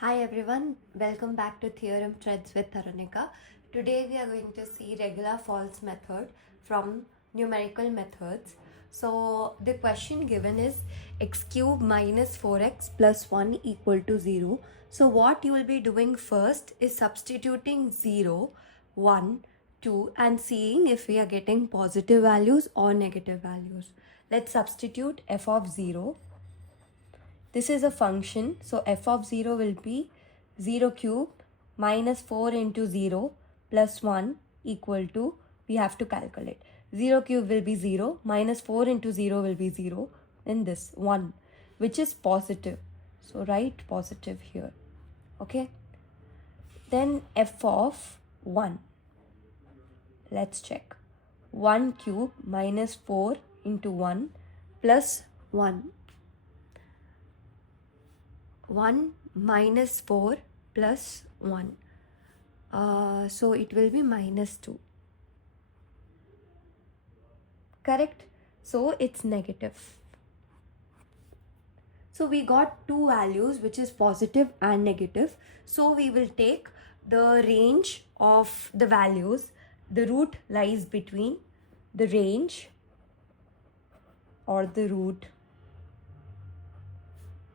Hi everyone, welcome back to Theorem Threads with Tarunika. Today we are going to see regular false method from numerical methods. So the question given is x cube minus 4x plus 1 equal to 0. So what you will be doing first is substituting 0, 1, 2 and seeing if we are getting positive values or negative values. Let's substitute f of 0. This is a function, so f of 0 will be 0 cube minus 4 into 0 plus 1 equal to, we have to calculate. 0 cube will be 0, minus 4 into 0 will be 0, then this 1, which is positive. So write positive here, okay? Then f of 1, let's check. 1 cube minus 4 into 1 plus 1. 1 minus 4 plus 1. So it will be minus 2. Correct? So it's negative. So we got two values which is positive and negative. So we will take the range of the values. The root lies between the range or the root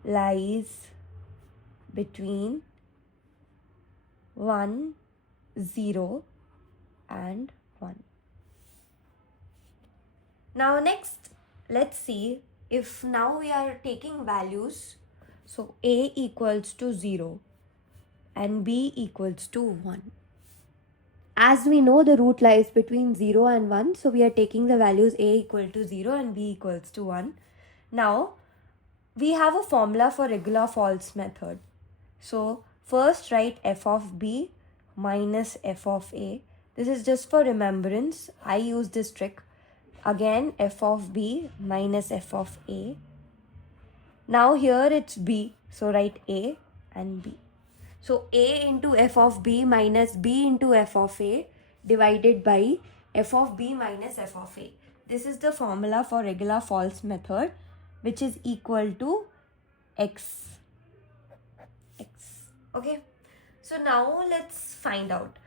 lies between 1, 0 and 1. Now next, let's see if now we are taking values. So a equals to 0 and b equals to 1. As we know the root lies between 0 and 1, so we are taking the values a equal to 0 and b equals to 1. Now we have a formula for regular false method. So first write f of b minus f of a. This is just for remembrance. I use this trick. Again f of b minus f of a. Now here it's b. So write a and b. So a into f of b minus b into f of a divided by f of b minus f of a. This is the formula for regular false method, which is equal to x. Okay, so now let's find out.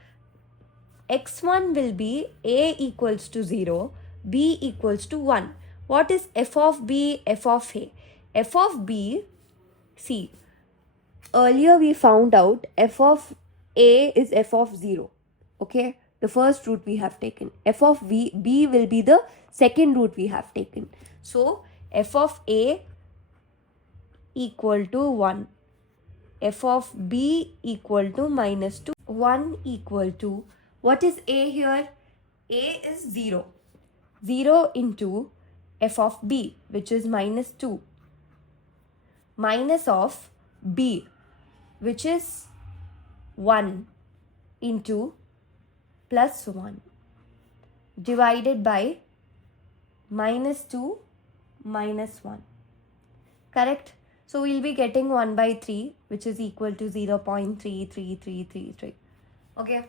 X1 will be a equals to 0, b equals to 1. What is f of b, f of a? F of b, see, earlier we found out f of a is f of 0. Okay, the first root we have taken. F of b will be the second root we have taken. So f of a equal to 1. F of b equal to minus 2. 1 equal to, what is a here? A is 0. 0 into f of b, which is minus 2. Minus of b, which is 1 into plus 1. Divided by minus 2 minus 1. Correct? So we'll be getting 1 by 3, which is equal to 0.33333. Okay.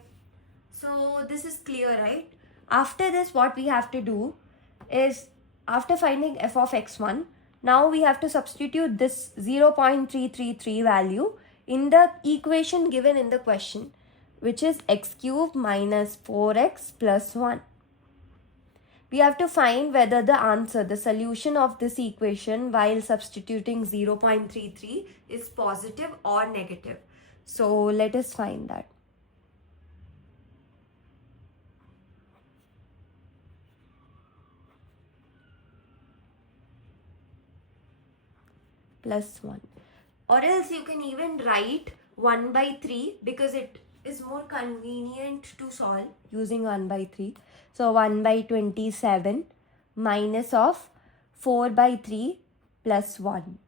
So this is clear, right? After this, what we have to do is, after finding f of x1, now we have to substitute this 0.333 value in the equation given in the question, which is x cube minus 4x plus 1. We have to find whether the answer, the solution of this equation while substituting 0.33 is positive or negative. So let us find that. Plus 1. Or else you can even write 1 by 3 because it is more convenient to solve using 1 by 3. So 1 by 27 minus of 4 by 3 plus 1,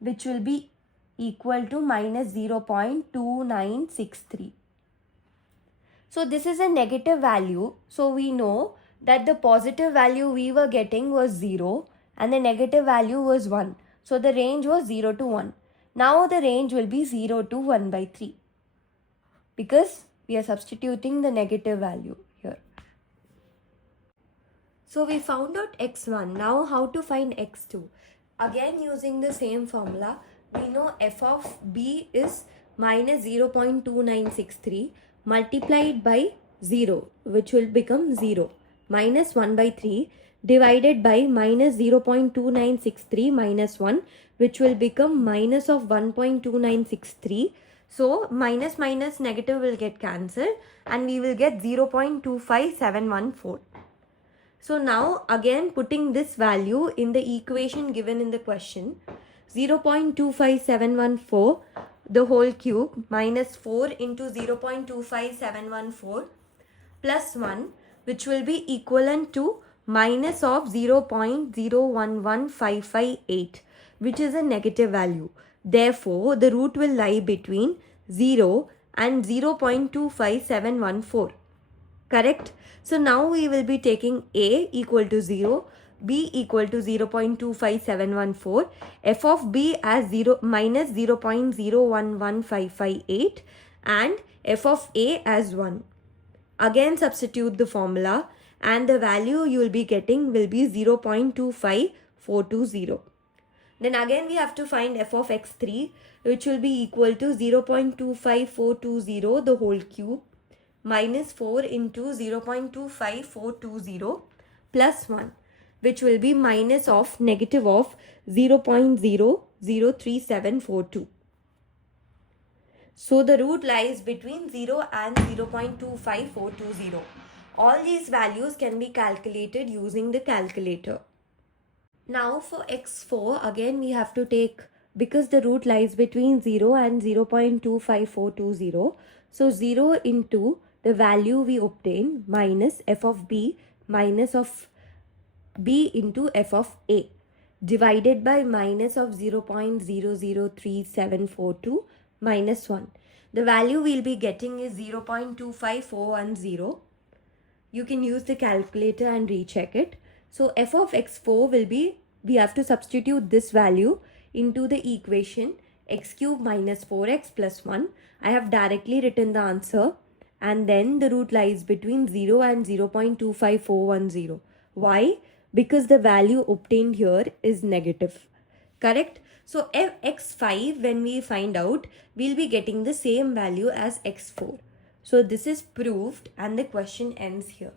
which will be equal to minus 0.2963. So this is a negative value. So we know that the positive value we were getting was 0 and the negative value was 1. So the range was 0 to 1. Now the range will be 0 to 1 by 3 because we are substituting the negative value here. So we found out x1. Now how to find x2? Again using the same formula, we know f of b is minus 0.2963 multiplied by 0, which will become 0, minus 1 by 3 divided by minus 0.2963 minus 1, which will become minus of 1.2963. So minus minus negative will get cancelled and we will get 0.25714. So now again putting this value in the equation given in the question, 0.25714 the whole cube minus 4 into 0.25714 plus 1, which will be equivalent to minus of 0.011558, which is a negative value. Therefore, the root will lie between 0 and 0.25714. Correct? So now we will be taking A equal to 0, B equal to 0.25714, f of B as 0 minus 0.011558 and f of A as 1. Again substitute the formula and the value you will be getting will be 0.25420. Then again we have to find f of x3, which will be equal to 0.25420 the whole cube minus 4 into 0.25420 plus 1, which will be minus of negative of 0.03742. So the root lies between 0 and 0.25420. All these values can be calculated using the calculator. Now for x4, again we have to take, because the root lies between 0 and 0.25420, so 0 into the value we obtain minus f of b minus of b into f of a divided by minus of 0.003742 minus 1. The value we'll be getting is 0.25410. You can use the calculator and recheck it. So f of x4 will be, we have to substitute this value into the equation x cube minus 4x plus 1. I have directly written the answer, and then the root lies between 0 and 0.25410. Why? Because the value obtained here is negative. Correct? So x5, when we find out, we'll be getting the same value as x4. So this is proved and the question ends here.